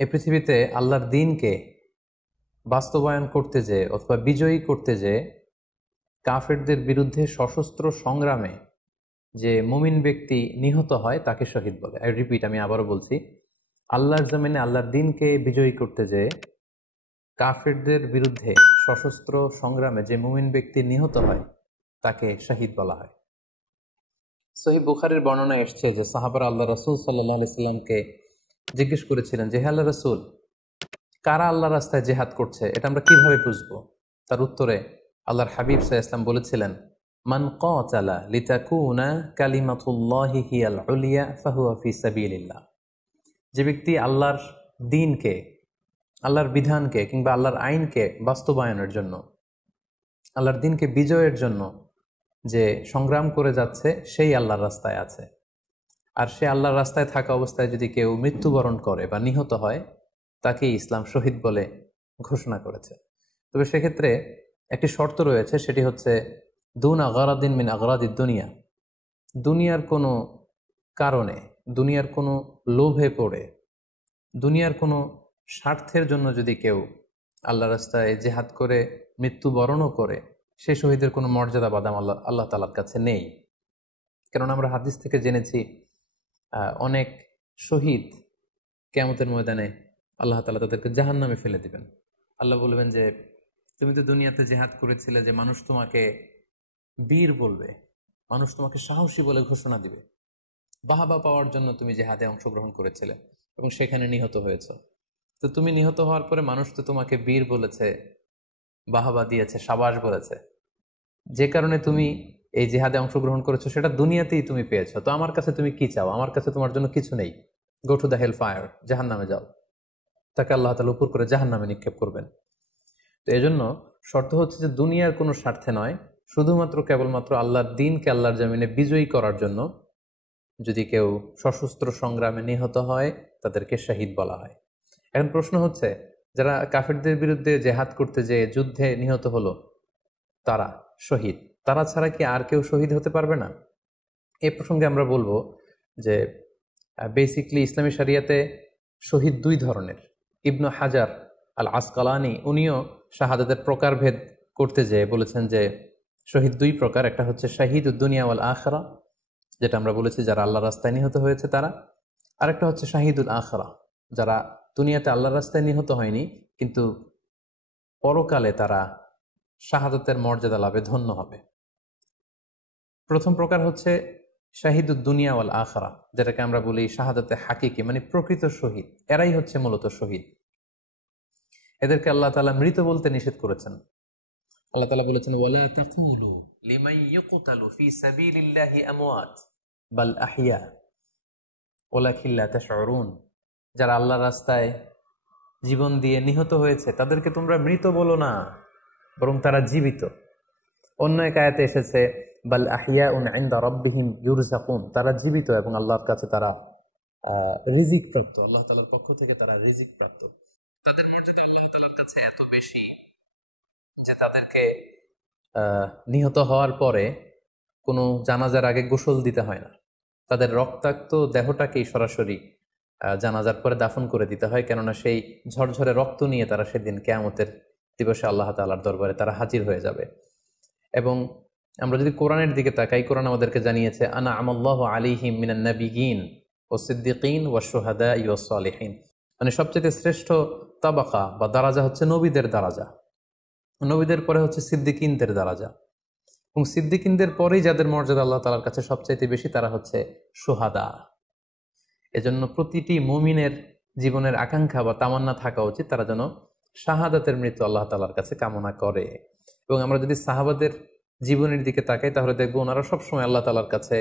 এই পৃথিবীতে আল্লাহর দ্বীনকে বাস্তবায়ন করতে যেয়ে অথবা বিজয়ী করতে যেয়ে কাফেরদের বিরুদ্ধে সশস্ত্র সংগ্রামে যে মুমিন ব্যক্তি নিহত হয় তাকে শহীদ বলে। আই রিপিট, আমি আবারও বলছি, আল্লাহর জমিনে আল্লাহর দ্বীনকে বিজয়ী করতে যেয়ে কাফেরদের বিরুদ্ধে সশস্ত্র সংগ্রামে যে মুমিন ব্যক্তি নিহত হয় তাকে শহীদ বলা হয়। সহিহ বুখারীর বর্ণনা এসছে যে সাহাবারা আল্লাহ রাসূল সাল্লাল্লাহু আলাইহি সাল্লামকে জিজ্ঞেস করেছিলেন যে, হে আল্লাহ রাসূল, কারা আল্লাহ রাস্তায় জেহাদ করছে এটা আমরা কিভাবে বুঝবো? তার উত্তরে আল্লাহর হাবিব সাল্লাল্লাহু আলাইহি ওয়াসাল্লাম বলেছিলেন, মান কাতালা লিতাকুনা কালিমাতুল্লাহি হিয়াল উলিয়া ফাহুয়া ফি সাবিলিল্লাহ। যে ব্যক্তি আল্লাহর দ্বীনকে, আল্লাহর বিধানকে কিংবা আল্লাহর আইনকে বাস্তবায়নের জন্য, আল্লাহর দ্বীনকে বিজয়ের জন্য যে সংগ্রাম করে যাচ্ছে সেই আল্লাহর রাস্তায় আছে। আর সে আল্লাহর রাস্তায় থাকা অবস্থায় যদি কেউ মৃত্যুবরণ করে বা নিহত হয় তাকে ইসলাম শহীদ বলে ঘোষণা করেছে। তবে সেক্ষেত্রে একটি শর্ত রয়েছে, সেটি হচ্ছে দুন আগারাদিন মিন আগারাদিদ দুনিয়া। দুনিয়ার কোনো কারণে, দুনিয়ার কোনো লোভে পড়ে, দুনিয়ার কোনো স্বার্থের জন্য যদি কেউ আল্লাহ রাস্তায় জেহাদ করে মৃত্যুবরণও করে, সেই শহীদের কোনো মর্যাদা বাদাম আল্লাহ তাআলার কাছে নেই। কেননা আমরা হাদিস থেকে জেনেছি অনেক শহীদ কিয়ামতের ময়দানে আল্লাহ তাআলা তাদেরকে জাহান্নামে ফেলে দিবেন। আল্লাহ বলবেন যে, তুমি তো দুনিয়াতে জেহাদ করেছিলে যে মানুষ তোমাকে বীর বলবে, মানুষ তোমাকে সাহসী বলে ঘোষণা দিবে, বাহাবা পাওয়ার জন্য তুমি জেহাদে অংশগ্রহণ করেছিলে এবং সেখানে নিহত হয়েছ। তো তুমি নিহত হওয়ার পরে মানুষ তো তোমাকে বীর বলেছে, বাহাবা দিয়েছে, সাবাস বলেছে, যে কারণে তুমি এই জিহাদে অংশগ্রহণ করেছো সেটা দুনিয়াতেই তুমি পেয়েছো। তো আমার কাছে তুমি কি চাও? আমার কাছে তোমার জন্য কিছু নেই। Go to the hell fire, জাহান্নামে যাও। তাকে আল্লাহ তাআলা উপর করে জাহান্নামে নিক্ষেপ করবেন। তো এজন্য শর্ত হচ্ছে যে দুনিয়ার কোনো স্বার্থে নয়, শুধুমাত্র কেবলমাত্র আল্লাহর দ্বীনকে আল্লাহর জমিনে বিজয়ী করার জন্য যদি কেউ সশস্ত্র সংগ্রামে নিহত হয় তাদেরকে শহীদ বলা হয়। এখন প্রশ্ন হচ্ছে, যারা কাফেরদের বিরুদ্ধে জেহাদ করতে যেয়ে যুদ্ধে নিহত হলো তারা শহীদ, তারা ছাড়া কি আর কেউ শহীদ হতে পারবে না? এই প্রসঙ্গে আমরা বলবো যে বেসিকলি ইসলামী শরিয়াতে শহীদ দুই ধরনের। ইবনু হাজার আল আসকালানি উনিও শাহাদাতের প্রকারভেদ করতে যেয়ে বলেছেন যে শহীদ দুই প্রকার। একটা হচ্ছে শাহিদ উদ্দুনিয়া ওয়াল আখরা, যেটা আমরা বলেছি যারা আল্লাহ রাস্তায় নিহত হয়েছে তারা। আরেকটা হচ্ছে শাহিদুল আখরা, যারা দুনিয়াতে আল্লাহর রাস্তায় নিহত হয়নি কিন্তু পরকালে তারা শাহাদাতের মর্যাদা লাভে ধন্য হবে। প্রথম প্রকার হচ্ছে শাহিদুদ দুনিয়া ওয়াল আখরা, যেটাকে আমরা বলি শাহাদাতে হাকিকি, মানে প্রকৃত শহীদ। এরাই হচ্ছে মূলত শহীদ। এদেরকে আল্লাহ তাআলা মৃত বলতে নিষেধ করেছেন। আল্লাহ তাআলা বলেছেন, ওয়ালা তাকুলু লিমান ইউকতালু ফি সাবিলিল্লাহি আমওয়াত বাল আহইয়া ওয়ালাকিন লা তাশউরুন। যারা আল্লাহর রাস্তায় জীবন দিয়ে নিহত হয়েছে তাদেরকে তোমরা মৃত বলো না, বরং তারা জীবিত। অন্য এক আয়াতে এসেছে বাল আহিয়াউন ইনদা রাব্বিহিম ইউরযাকুন, তারা জীবিত এবং আল্লাহর কাছে তারা রিজিক প্রাপ্ত, আল্লাহ তাআলার পক্ষ থেকে তারা রিজিক প্রাপ্ত। তাদের মর্যাদা আল্লাহ তাআলার কাছে এত বেশি যে তাদেরকে নিহত হওয়ার পরে কোনো জানাজার আগে গোসল দিতে হয় না। তাদের রক্তাক্ত দেহটাকেই সরাসরি জানাজার পরে দাফন করে দিতে হয়, কেননা সেই ঝরঝরে রক্ত নিয়ে তারা সেদিন কিয়ামতের দিবসে আল্লাহ তাআলার দরবারে তারা হাজির হয়ে যাবে। এবং আমরা যদি কোরআনের দিকে তাকাই, কোরআন আমাদেরকে জানিয়েছে আনা আমাল্লাহু আলাইহিম মিনান নাবিয়িন ওয়াস সিদ্দিকিন ওয়াশ শুহাদাই ওয়াস সালিহিন, মানে সবচেয়ে শ্রেষ্ঠ তাবাকা বা দারাজা হচ্ছে নবীদের দারাজা, নবীদের পরে হচ্ছে সিদ্দিকিনদের দারাজা, এবং সিদ্দিকিনদের পরেই যাদের মর্যাদা আল্লাহ তাআলার কাছে সবচাইতে বেশি তারা হচ্ছে শুহাদা। এজন্য প্রতিটি মুমিনের জীবনের আকাঙ্ক্ষা বা তামান্না থাকা উচিত তারা যেন শাহাদাতের মৃত্যু আল্লাহ তাআলার কাছে কামনা করে। এবং আমরা যদি সাহাবাদের জীবনের দিকে তাকাই তাহলে দেখবো ওনারা সবসময় আল্লাহ তাআলার কাছে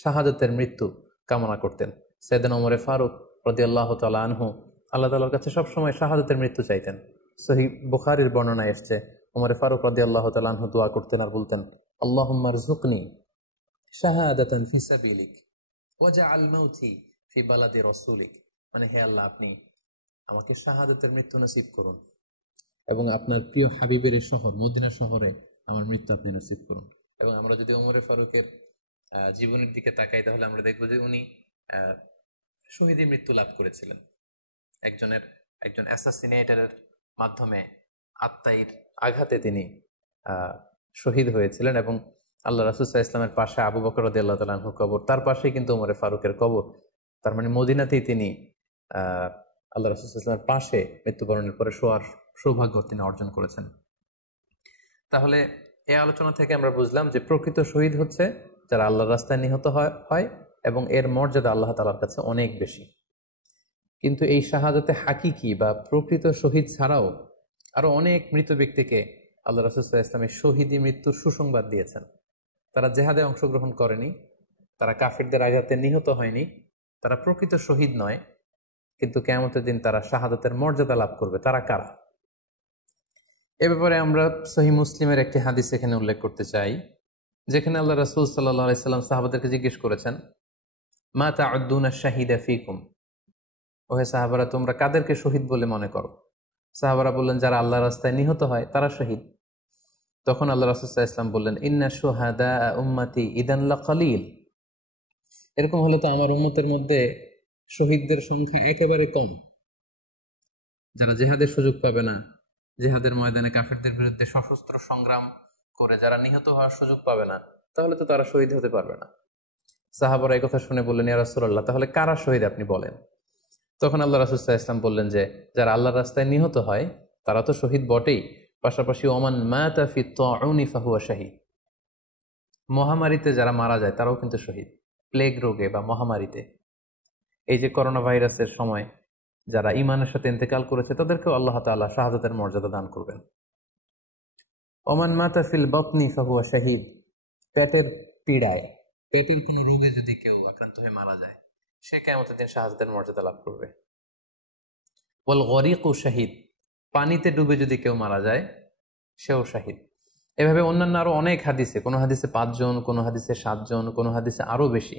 শাহাদাতের মৃত্যু কামনা করতেন। সাইয়েদনা ওমর ফারুক রাদিয়াল্লাহু তাআলা আনহু আল্লাহ তাআলার কাছে সবসময় শাহাদাতের মৃত্যু চাইতেন। সহিহ বুখারীর বর্ণনায় এসেছে ওমর ফারুক রাদিয়াল্লাহু তাআলা আনহু দোয়া করতেন আর বলতেন, আল্লাহুম্মা রযুকনি শাহাদাতান ফি সাবিলিক ওয়াজআল মাউতি ফি বালাদি রাসূলিক, মানে হে আল্লাহ, আপনি আমাকে শাহাদাতের মৃত্যু নসিব করুন এবং আপনার প্রিয় হাবিবের শহর মদিনা শহরে আমার মৃত্যু আপনি নসিব করুন। এবং আমরা যদি ওমর ফারুকের জীবনের দিকে তাকাই তাহলে আমরা দেখব যে উনি শহীদের মৃত্যু লাভ করেছিলেন। একজন অ্যাসাসিনেটরের মাধ্যমে আত্মাইর আঘাতে তিনি শহীদ হয়েছিলেন, এবং আল্লাহ রাসূল সাল্লাল্লাহু আলাইহি ওয়াসাল্লামের পাশে আবু বকর রাদিয়াল্লাহু তাআলা আনহুর কবর, তার পাশেই কিন্তু ওমর ফারুকের কবর। তার মানে মদিনাতেই তিনি আল্লাহ রাসূল সাল্লাল্লাহু আলাইহি ওয়াসাল্লামের পাশে মৃত্যুবরণের পরে শোয়ার সৌভাগ্য তিনি অর্জন করেছেন। তাহলে এই আলোচনা থেকে আমরা বুঝলাম যে প্রকৃত শহীদ হচ্ছে যারা আল্লাহর রাস্তায় নিহত হয় এবং এর মর্যাদা আল্লাহ তাআলার কাছে অনেক বেশি। কিন্তু এই শাহাদাতে হাকিকি বা প্রকৃত শহীদ ছাড়াও আরো অনেক মৃত ব্যক্তিকে আল্লাহ রাসূল সাল্লাল্লাহু আলাইহি ওয়াসাল্লাম শহীদি মৃত্যুর সুসংবাদ দিয়েছেন। তারা জেহাদে অংশগ্রহণ করেনি, তারা কাফিরদের আঘাতে নিহত হয়নি, তারা প্রকৃত শহীদ নয়, কিন্তু কিয়ামতের দিন তারা শাহাদাতের মর্যাদা লাভ করবে। তারা কারা? এ ব্যাপারে আমরা সহিহ মুসলিমের একটি হাদিস এখানে উল্লেখ করতে চাই, যেখানে আল্লাহ রাসূল সাল্লাল্লাহু আলাইহি ওয়াসাল্লাম সাহাবাদেরকে জিজ্ঞেস করেছেন, মা তা'উদ্দুনা শাহিদা ফীকুম, ওহে সাহাবারা তোমরা কাদেরকে শহীদ বলে মনে করো? সাহাবারা বললেন, যারা আল্লাহর রাস্তায় নিহত হয় তারা শহীদ। তখন আল্লাহ রাসূল সাল্লাল্লাহু আলাইহি ওয়াসাল্লাম বললেন, ইন্না শুহাদা উম্মতি ইদান লাকালিল, এরকম হলে তো আমার উম্মতের মধ্যে শহীদদের সংখ্যা একেবারে কম। যারা জিহাদের সুযোগ পাবে না, জিহাদের ময়দানে কাফেরদের বিরুদ্ধে সশস্ত্র সংগ্রাম করে যারা নিহত হওয়ার সুযোগ পাবে না, তাহলে তো তারা শহীদ হতে পারবে না। সাহাবারা এই কথা শুনে বললেন, ইয়া রাসূলুল্লাহ, তাহলে কারা শহীদ আপনি বলেন। তখন আল্লাহ রাসূল সাল্লাল্লাহু আলাইহি ওয়াসাল্লাম বললেন যে যারা আল্লাহর রাস্তায় নিহত হয় তারা তো শহীদ বটেই, পাশাপাশি ওমান মাতা ফি তাউনি ফাহুয়া শাহীদ, মহামারীতে যারা মারা যায় তারাও কিন্তু শহীদ। প্লেগ রোগে বা মহামারীতে, এই যে করোনা ভাইরাসের সময় যারা ঈমানের সাথে ইন্তেকাল করেছে তাদেরকেও আল্লাহ তাআলা শাহাদাতের মর্যাদা দান করবেন। ওমান মাতা ফিল বাতনি ফাহুয়া শাহীদ, পেটের পীড়ায়, পেটের কোনো রোগে যদি কেউ আক্রান্ত হয়ে মারা যায় সে কিয়ামতের দিন শাহাদাতের মর্যাদা লাভ করবে। ওয়াল গরিকু শাহীদ, পানিতে ডুবে যদি কেউ মারা যায় সেও শাহীদ। এভাবে অন্যান্য আরো অনেক হাদিসে, কোনো হাদিসে 5 জন, কোনো হাদিসে 7 জন, কোনো হাদিসে আরো বেশি,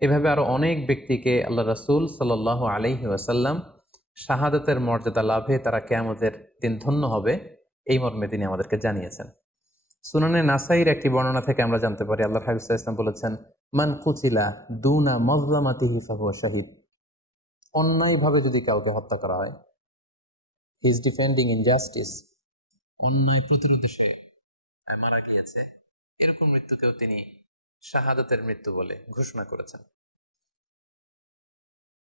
এভাবে আরো অনেক ব্যক্তিকে আল্লাহ রাসূল সাল্লাল্লাহু আলাইহি ওয়াসাল্লাম শাহাদাতের মর্যাদা লাভে তারা কিয়ামতের দিন ধন্য হবে এই মর্মে তিনি আমাদেরকে জানিয়েছেন। সুনানে নাসাইর একটি বর্ণনা থেকে আমরা জানতে পারি, আল্লাহর হাবিব সাল্লাল্লাহু আলাইহি ওয়াসাল্লাম বলেছেন, মান কুতিলা দুনা মাজলামাতিহি ফাহুয়া শাহীদ, অন্যায়ভাবে যদি কাউকে হত্যা করা হয়, হি ইজ ডিফেন্ডিং ইনজাস্টিস, অন্যায় প্রতিরোধে সে মারা গিয়েছে, এরকম মৃত্যুকেও তিনি শাহাদাতের মৃত্যু বলে ঘোষণা করেছেন।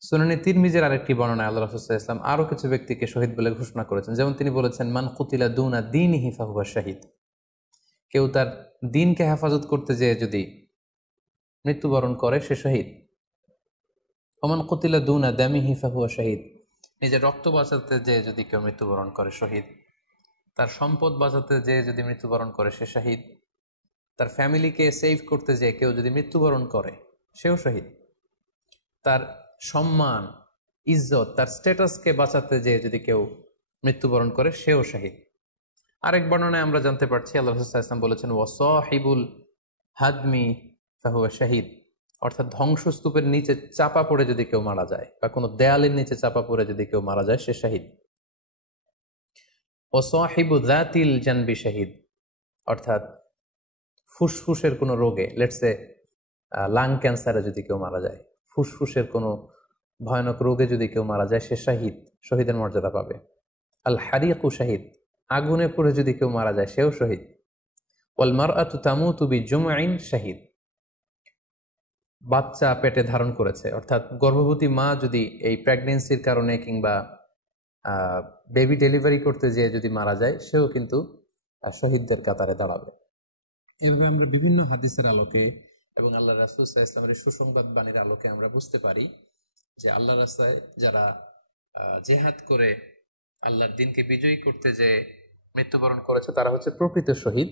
সুনানে তিরমিজির আরেকটি বর্ণনায় আল্লাহ রাসূল সাল্লাল্লাহু আলাইহি ওয়াসাল্লাম আরো কিছু ব্যক্তিকে শহীদ বলে ঘোষণা করেছেন। যেমন তিনি বলেছেন, মান কুতিলা দুনা দীনিহি ফাহুয়া শাহীদ, কেউ তার দ্বীনকে হেফাজত করতে যেয়ে যদি মৃত্যুবরণ করে সে শহীদ। ওমান কুতিলা দুনা দামিহি ফাহুয়া শাহীদ, নিজের রক্ত বাঁচাতে যেয়ে যদি কেউ মৃত্যুবরণ করে শহীদ। তার সম্পদ বাঁচাতে যেয়ে যদি মৃত্যুবরণ করে সে শহীদ। তার ফ্যামিলিকে সেভ করতে যেয়ে কেউ যদি মৃত্যুবরণ করে সেও শহীদ। তার সম্মান, ইজ্জত, তার স্ট্যাটাসকে বাঁচাতে যেয়ে যদি কেউ মৃত্যুবরণ করে সেও শহীদ। আরেক বর্ণনায় আমরা জানতে পারছি, আল্লাহ রাসূল সাল্লাল্লাহু আলাইহি ওয়াসাল্লাম বলেছেন, ওয়াসাহিবুল হাদমি ফাহুয়া শাহীদ, অর্থাৎ ধ্বংসস্তূপের নিচে চাপা পড়ে যদি কেউ মারা যায় বা কোনো দেয়ালের নিচে চাপা পড়ে যদি কেউ মারা যায় সে শহীদ। ওয়াসাহিবু যাতিল জানবি শাহীদ, অর্থাৎ ফুসফুসের কোনো রোগে, লেটসে লাং ক্যান্সারে যদি কেউ মারা যায়, ফুসফুসের কোনো ভয়ানক রোগে যদি কেউ মারা যায় সে শাহীদ, শহীদের মর্যাদা পাবে। আল হারিকু শাহীদ, আগুনে পড়ে যদি কেউ মারা যায় সেও শহীদ। ওয়াল মারআতু তামুতু বিজুমঈন শাহীদ, বাচ্চা পেটে ধারণ করেছে, অর্থাৎ গর্ভবতী মা যদি এই প্রেগন্যান্সির কারণে কিংবা বেবি ডেলিভারি করতে যেয়ে যদি মারা যায় সেও কিন্তু শহীদদের কাতারে দাঁড়াবে। এভাবে আমরা বিভিন্ন হাদিসের আলোকে এবং আল্লাহ রাসূল সাল্লাল্লাহু আলাইহি ওয়াসাল্লামের সুসংবাদ বাণীর আলোকে আমরা বুঝতে পারি যে আল্লাহর রাস্তায় যারা জিহাদ করে আল্লাহর দ্বীনকে বিজয়ী করতে যে মৃত্যুবরণ করেছে তারা হচ্ছে প্রকৃত শহীদ।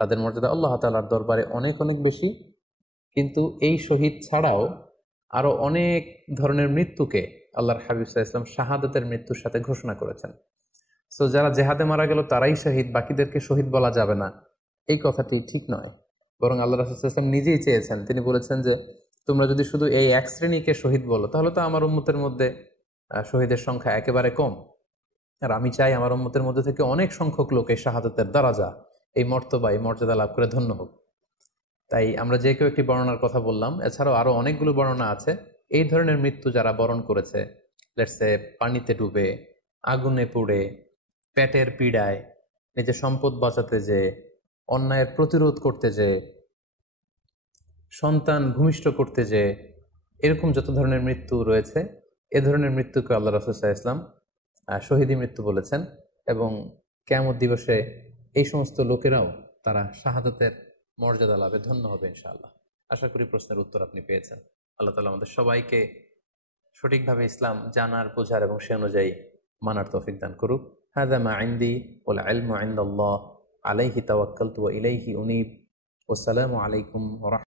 তাদের মর্যাদা আল্লাহ তাআলার দরবারে অনেক অনেক বেশি। কিন্তু এই শহীদ ছাড়াও আরো অনেক ধরনের মৃত্যুকে আল্লাহর হাবিব সাল্লাল্লাহু আলাইহি ওয়াসাল্লাম শাহাদাতের মৃত্যুর সাথে ঘোষণা করেছেন। সো যারা জেহাদে মারা গেল তারাই শহীদ, বাকিদেরকে শহীদ বলা যাবে না, এই কথাটি ঠিক নয়। বরং আল্লাহ রাসূল সাল্লাল্লাহু আলাইহি ওয়াসাল্লাম নিজেই চেয়েছেন, তিনি বলেছেন যে তোমরা যদি শুধু এই এক শ্রেণীকে শহীদ বলো তাহলে তো আমার উম্মতের মধ্যে শহীদের সংখ্যা একেবারে কম। আর আমি চাই আমার উম্মতের মধ্যে থেকে অনেক সংখ্যক লোক এই শাহাদাতের দারাজা, এই মর্তবা, এই মর্যাদা লাভ করে ধন্য হোক। তাই আমরা যে কেউ একটি বর্ণনার কথা বললাম, এছাড়াও আরো অনেকগুলো বর্ণনা আছে এই ধরনের মৃত্যু যারা বরণ করেছে, লেটসে পানিতে ডুবে, আগুনে পুড়ে, পেটের পীড়ায়, নিজের সম্পদ বাঁচাতে যে, অন্যায়ের প্রতিরোধ করতে যে, সন্তান ভূমিষ্ঠ করতে যে, এরকম যত ধরনের মৃত্যু রয়েছে, এ ধরনের মৃত্যুকে আল্লাহ রাসূল সাল্লাল্লাহু আলাইহি ওয়াসাল্লাম শহীদি মৃত্যু বলেছেন। এবং কিয়ামত দিবসে এই সমস্ত লোকেরাও তারা শাহাদাতের মর্যাদা লাভে ধন্য হবে ইনশাআল্লাহ। আশা করি প্রশ্নের উত্তর আপনি পেয়েছেন। আল্লাহ তাআলা আমাদের সবাইকে সঠিকভাবে ইসলাম জানার, বোঝার এবং সে অনুযায়ী মানার তৌফিক দান করুক। হাযা মা ইনদি ওয়াল ইলমু ইনদাল্লাহ আলাইহি তাওয়াক্কালতু ওয়া ইলাইহি উনীব। ওয়াসসালামু আলাইকুম ওয়া